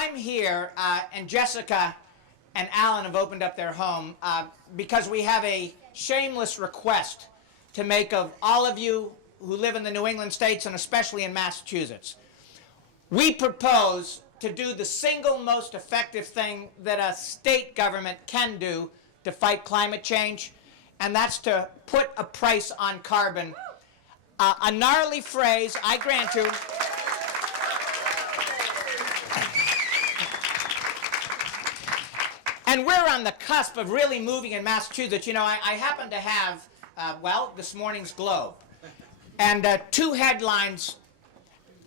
I'm here, and Jessica and Alan have opened up their home because we have a shameless request to make of all of you who live in the New England states and especially in Massachusetts. We propose to do the single most effective thing that a state government can do to fight climate change, and that's to put a price on carbon. A gnarly phrase, I grant you. And we're on the cusp of really moving in Massachusetts. You know, I happen to have, well, this morning's Globe. And two headlines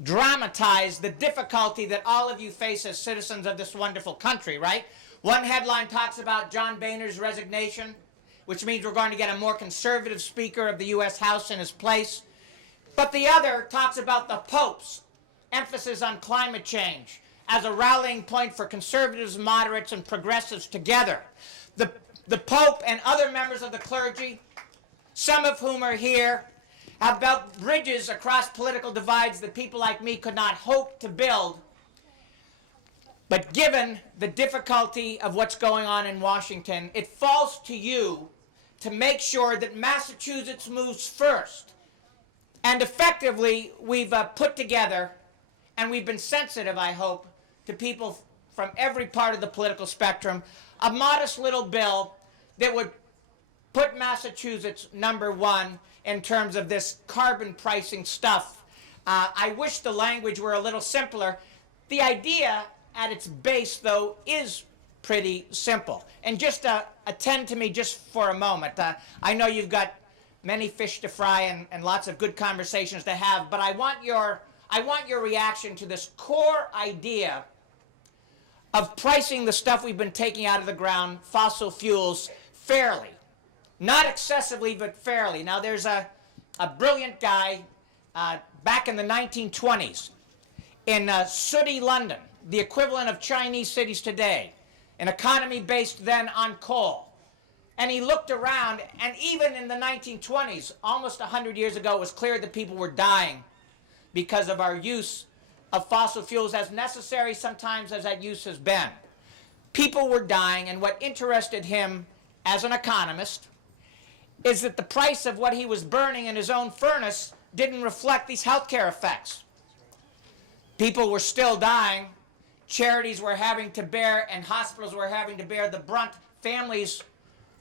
dramatize the difficulty that all of you face as citizens of this wonderful country, right? One headline talks about John Boehner's resignation, which means we're going to get a more conservative Speaker of the U.S. House in his place. But the other talks about the Pope's emphasis on climate change as a rallying point for conservatives, moderates, and progressives together. The Pope and other members of the clergy, some of whom are here, have built bridges across political divides that people like me could not hope to build. But given the difficulty of what's going on in Washington, it falls to you to make sure that Massachusetts moves first. And effectively, we've put together, and we've been sensitive, I hope, to people from every part of the political spectrum, a modest little bill that would put Massachusetts #1 in terms of this carbon pricing stuff. I wish the language were a little simpler. The idea at its base, though, is pretty simple. And just attend to me just for a moment. I know you've got many fish to fry and lots of good conversations to have, but I want your reaction to this core idea of pricing the stuff we've been taking out of the ground, fossil fuels, fairly. Not excessively, but fairly. Now, there's a brilliant guy back in the 1920s in sooty London, the equivalent of Chinese cities today, an economy based then on coal. And he looked around, and even in the 1920s, almost 100 years ago, it was clear that people were dying because of our use of fossil fuels, as necessary sometimes as that use has been. People were dying, and what interested him as an economist is that the price of what he was burning in his own furnace didn't reflect these healthcare effects. People were still dying. Charities were having to bear, and hospitals were having to bear the brunt. Families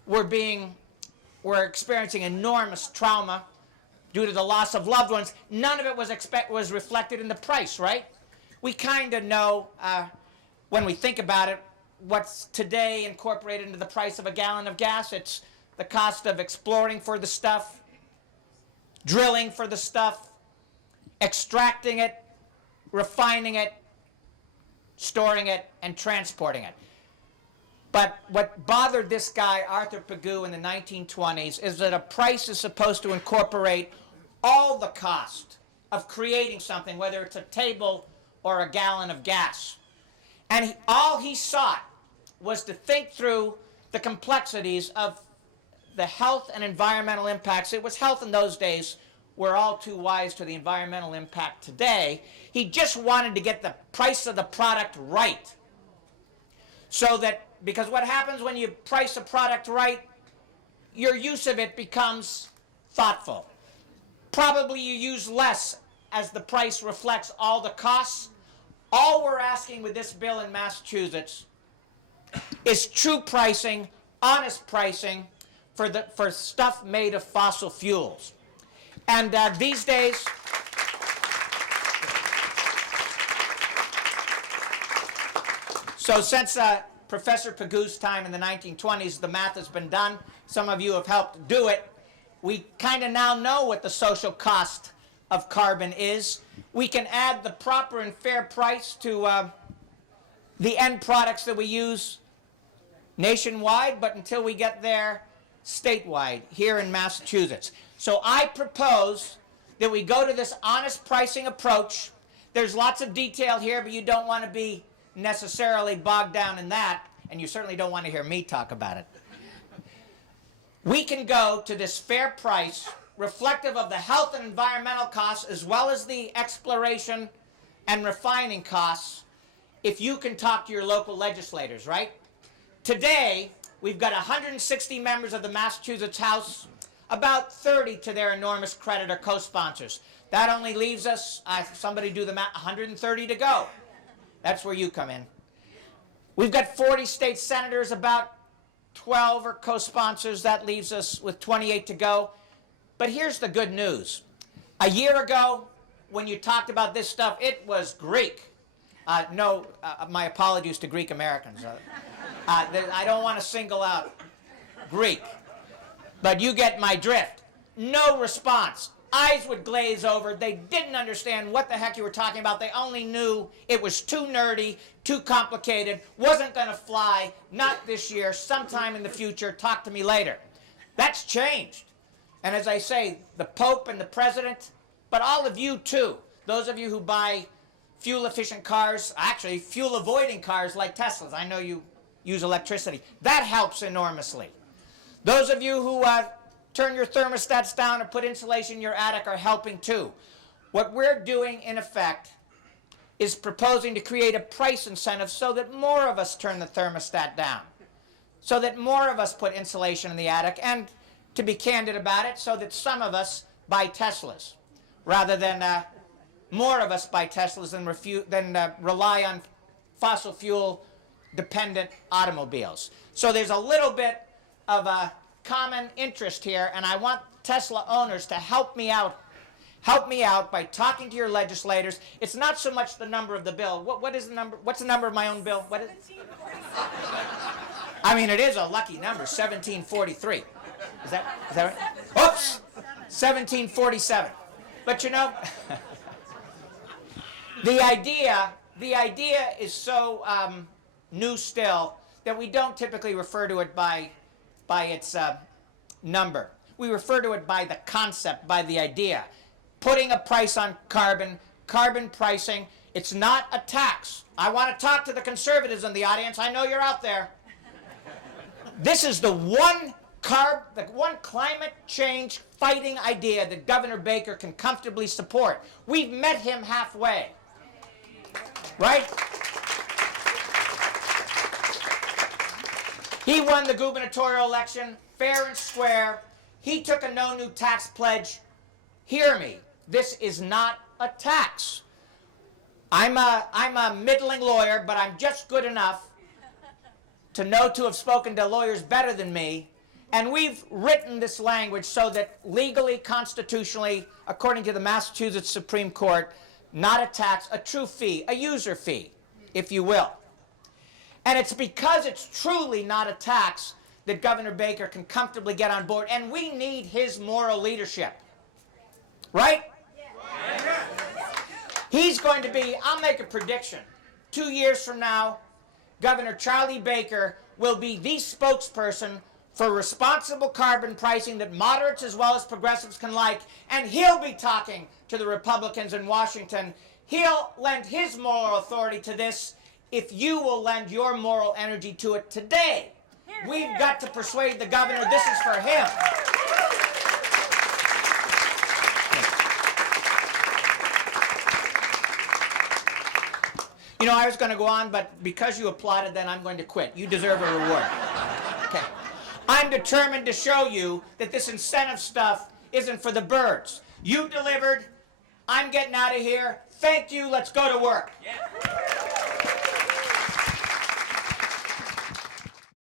were experiencing enormous trauma due to the loss of loved ones. None of it was reflected in the price, right? We kind of know, when we think about it, what's today incorporated into the price of a gallon of gas. It's the cost of exploring for the stuff, drilling for the stuff, extracting it, refining it, storing it, and transporting it. But what bothered this guy, Arthur Pigou, in the 1920s is that a price is supposed to incorporate all the cost of creating something, whether it's a table or a gallon of gas. And all he sought was to think through the complexities of the health and environmental impacts. It was health in those days. We're all too wise to the environmental impact today. He just wanted to get the price of the product right. So that, because what happens when you price a product right, your use of it becomes thoughtful. Probably you use less as the price reflects all the costs. All we're asking with this bill in Massachusetts is true pricing, honest pricing for stuff made of fossil fuels. And these days, so since Professor Pigou's time in the 1920s, the math has been done. Some of you have helped do it. We kind of now know what the social cost of carbon is. We can add the proper and fair price to the end products that we use nationwide, but until we get there, statewide, here in Massachusetts. So I propose that we go to this honest pricing approach. There's lots of detail here, but you don't want to be necessarily bogged down in that, and you certainly don't want to hear me talk about it. We can go to this fair price reflective of the health and environmental costs as well as the exploration and refining costs, if you can talk to your local legislators, right? Today, we've got 160 members of the Massachusetts House, about 30 to their enormous credit are co-sponsors. That only leaves us, somebody do the math, 130 to go. That's where you come in. We've got 40 state senators, about 12 are co-sponsors. That leaves us with 28 to go. But here's the good news. A year ago, when you talked about this stuff, it was Greek. My apologies to Greek Americans. I don't want to single out Greek. But you get my drift. No response. Eyes would glaze over. They didn't understand what the heck you were talking about. They only knew it was too nerdy, too complicated, wasn't going to fly, not this year, sometime in the future, talk to me later. That's changed. And as I say, the Pope and the President, but all of you too, those of you who buy fuel-efficient cars, actually fuel-avoiding cars like Teslas, I know you use electricity, that helps enormously. Those of you who turn your thermostats down or put insulation in your attic are helping too. What we're doing, in effect, is proposing to create a price incentive so that more of us turn the thermostat down, so that more of us put insulation in the attic, and to be candid about it, so that some of us buy Teslas, rather than more of us buy Teslas than rely on fossil fuel-dependent automobiles. So there's a little bit of a common interest here, and I want Tesla owners to help me out by talking to your legislators. It's not so much the number of the bill. What is the number? What's the number of my own bill? What is? I mean, it is a lucky number, 1743. Is that right? Oops, 1747. But you know, the idea is so new still that we don't typically refer to it by its number. We refer to it by the concept, by the idea. Putting a price on carbon pricing, it's not a tax. I want to talk to the conservatives in the audience. I know you're out there. This is the one climate change fighting idea that Governor Baker can comfortably support. We've met him halfway. Right? He won the gubernatorial election fair and square. He took a no new tax pledge. Hear me. This is not a tax. I'm a middling lawyer, but I'm just good enough to know to have spoken to lawyers better than me. And we've written this language so that legally, constitutionally, according to the Massachusetts Supreme Court, not a tax, a true fee, a user fee, if you will. And it's because it's truly not a tax that Governor Baker can comfortably get on board. And we need his moral leadership. Right? Yeah. He's going to be, I'll make a prediction, 2 years from now, Governor Charlie Baker will be the spokesperson for responsible carbon pricing that moderates as well as progressives can like, and he'll be talking to the Republicans in Washington. He'll lend his moral authority to this if you will lend your moral energy to it today. We've got to persuade the governor this is for him. You know, I was going to go on, but because you applauded, then I'm going to quit. You deserve a reward. Okay. I'm determined to show you that this incentive stuff isn't for the birds. You delivered. I'm getting out of here. Thank you. Let's go to work. Yeah.